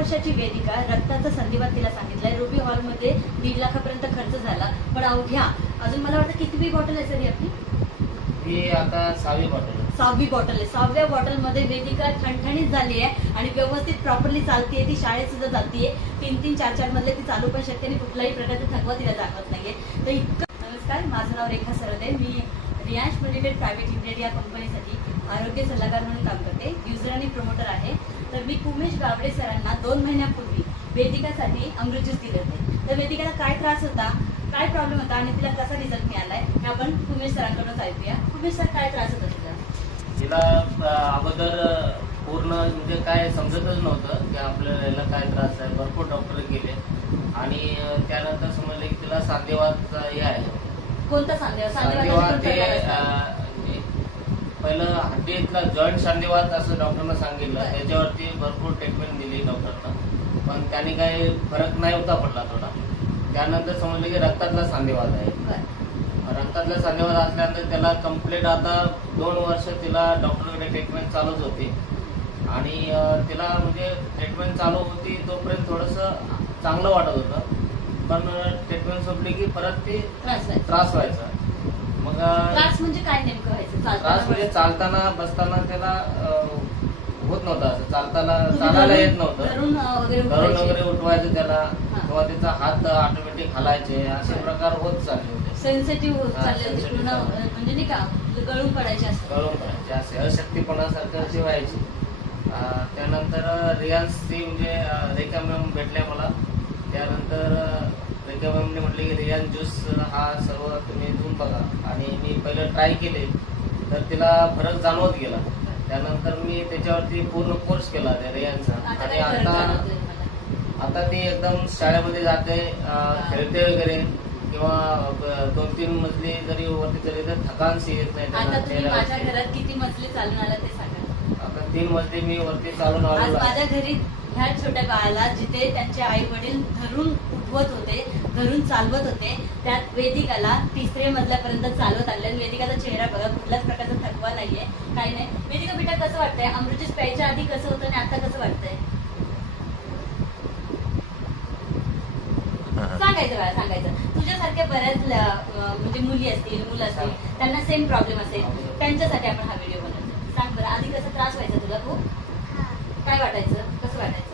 वर्षाची वेदिका रक्ताचा संधिवात तिला सांगितलाय. रुबी हॉलमध्ये दीड लाखापर्यंत खर्च झाला. पण अवघ्या अजून मला वाटतं कितवी बॉटल आहे सर आपली? ही आता सहावी बॉटल. सहावी बॉटल आहे. सहाव्या बॉटलमध्ये वेदिका ठणठणीत झाली आहे आणि व्यवस्थित प्रॉपरली चालतीये. ती शाळेत सुद्धा जातीये तीन तीन चार चार मधले ती चालू पण शकते आणि कुठलाही प्रकारचा थकवा तिला जाणवत नाहीये. तर इतकं नमस्कार. माझं नाव रेखा सरदे. मी रियांश मेडिटेड प्रायव्हेट लिमिटेड या कंपनीसाठी आरोग्य सल्लागार म्हणून काम करते. युजर आणि प्रमोटर आहे. तर मी उमेश गावडे सरांना दोन महिन्यापूर्वी वेदिकासाठी अमृत ज्यूस दिले होते. तर वेदिकाला काय त्रास होता काय प्रॉब्लेम होता आणि तिला कसा रिझल्ट मिळालाय हे आपण उमेश सरांकडून ऐकूया. उमेश सर काय त्रास होता तिला? तिला अगोदर पूर्ण म्हणजे काय समजतच नव्हतं की आपल्याला याला काय त्रास आहे. भरपूर डॉक्टर गेले. आणि त्यानंतर समजले की तिला सांधेवातचा हे आहे. कोणता सांधेवात पहिलं हड्डीतला जॉईंट सांधेवात असं डॉक्टरनं सांगितलं. त्याच्यावरती भरपूर ट्रीटमेंट दिली डॉक्टरनं. पण त्यांनी काही फरक नाही होता पडला थोडा. त्यानंतर समजलं की रक्तातला सांधेवात आहे. रक्तातला सांधेवात असल्यानंतर त्याला कंप्लीट आता दोन वर्ष तिला डॉक्टरकडे ट्रीटमेंट चालूच होती. आणि तिला म्हणजे ट्रीटमेंट चालू होती तोपर्यंत थोडंसं चांगलं वाटत होतं. पण ट्रीटमेंट संपली की परत ती त्रास व्हायचा. त्रास व्हायचा. मग त्रास म्हणजे काय नेमकं व्हायचं? त्रास म्हणजे चालताना बसताना त्याला होत नव्हतं असं. चालताना चालायला येत नव्हतं. धरून अं, वगैरे उठवायचे. त्याला. किंवा त्याचा हात ऑटोमॅटिक हलायचे. असे. प्रकार होत चालले होते. सेन्सिटिव्ह होत चालले होते. पूर्ण म्हणजे नाही का गळून पडायचे असं. कळून पडायचे. असे अशक्तीपणासारखं अशी व्हायची. त्यानंतर रियान्स ती म्हणजे रेखा मॅम भेटल्या मला. त्यानंतर रेखा मॅमने म्हटले की रियान ज्यूस हा सर्व तुम्ही देऊन बघा आणि मी पहिलं ट्राय केले तर तिला फरक जाणवत गेला त्यानंतर मी त्याच्यावरती पूर्ण कोर्स केला त्या रियानचा आणि आता? आता ती एकदम शाळेमध्ये जाते खेळते वगैरे किंवा दोन तीन मजली जरी वरती जरी तर थकानशी येत नाही माझ्या. घरात किती मजले चालून आला ते सांगा आता तीन मजली मी वरती चालून आहे. माझ्या घरी ह्या छोट्या बाळाला जिथे त्यांचे आई वडील धरून उठवत होते धरून चालवत होते. त्यात वेदिकाला तिसरे मजल्यापर्यंत चालवत आणले आणि वेदिकाचा चेहरा बघा कुठल्याच प्रकारचा थकवा नाहीये. काही नाही. वेदिका बेटा कसं वाटतंय? अमृतज्यूस प्यायच्या आधी कसं होतं आणि आता कसं वाटतंय? सांगायचं बाळा सांगायचं. तुझ्यासारख्या बऱ्याच म्हणजे मुली असतील मुलं असतील त्यांना सेम प्रॉब्लेम असेल. त्यांच्यासाठी आपण हा व्हिडिओ बनवतो सांग बरं आधी कसा त्रास व्हायचा तुला खूप? काय वाटायचं? कसं वाटायचं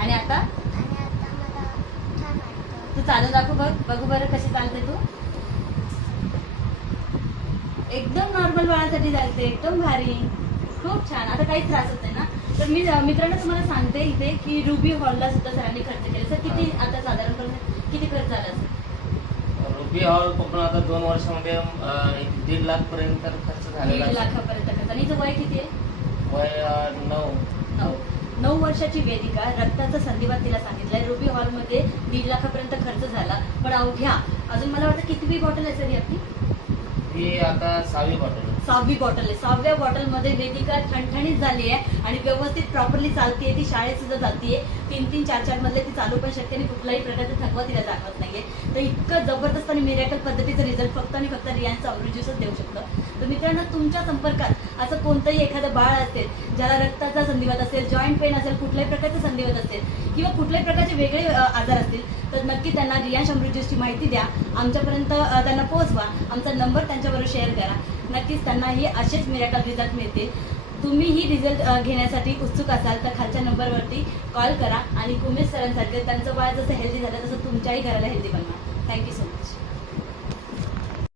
आणि आता तू चालू दाखव बघ बघू बरं कशी चालते तू. एकदम नॉर्मल बाळासाठी चालते एकदम भारी. खूप छान. आता काही त्रास होत नाही ना? तर मी मित्रांनो तुम्हाला सांगते इथे की रुबी हॉलला सुद्धा सरांनी खर्च केले. सर किती आता साधारणपणे किती खर्च झाला असेल? रुबी हॉल पकडून आता दोन वर्षामध्ये दीड लाख पर्यंत खर्च झालेला दीड. लाखापर्यंत खर्च. आणि इथं वय किती आहे? वय वर्षाची वेदिका रक्ताचा संधिवात तिला सांगितलाय. रुबी हॉलमध्ये दीड लाखापर्यंत खर्च झाला. पण अवघ्या. अजून मला वाटतं कितवी बॉटल आहे सर ही आपली? ही आता सहावी बॉटल सहावी बॉटल आहे. सहाव्या बॉटलमध्ये वेदिका ठणठणीत झाली आहे आणि व्यवस्थित प्रॉपरली चालतीये. ती शाळेत सुद्धा चालतीये. तीन तीन चार चार मधले ती चालू पण शकते आणि कुठल्याही प्रकारचे थकवा तिला दाखवत नाहीये. तर इतकं जबरदस्त आणि मिरॅकल पद्धतीचं रिझल्ट फक्त आणि फक्त रियांचं अमृत ज्यूसच देऊ शकतो. तर मित्रांनो तुमच्या संपर्कात असं कोणतंही एखादं बाळ असेल ज्याला रक्ताचा संधिवात असेल जॉईंट पेन असेल कुठल्याही प्रकारचे संधिवात असेल किंवा कुठल्याही प्रकारचे वेगळे आजार असतील तर नक्की त्यांना रियांश अमृत ज्यूसची माहिती द्या. आमच्यापर्यंत त्यांना पोहोचवा. आमचा नंबर त्यांच्याबरोबर शेअर करा. नक्कीच त्यांनाही असेच मिरॅकल रिझल्ट मिळतील. तुम्ही ही रिझल्ट घेण्यासाठी उत्सुक असाल तर खालच्या नंबरवरती कॉल करा आणि उमेश सरांसाठी त्यांचं बाळ जसं हेल्दी झालं तसं तुमच्याही घराला हेल्दी बनवा. Thank you so much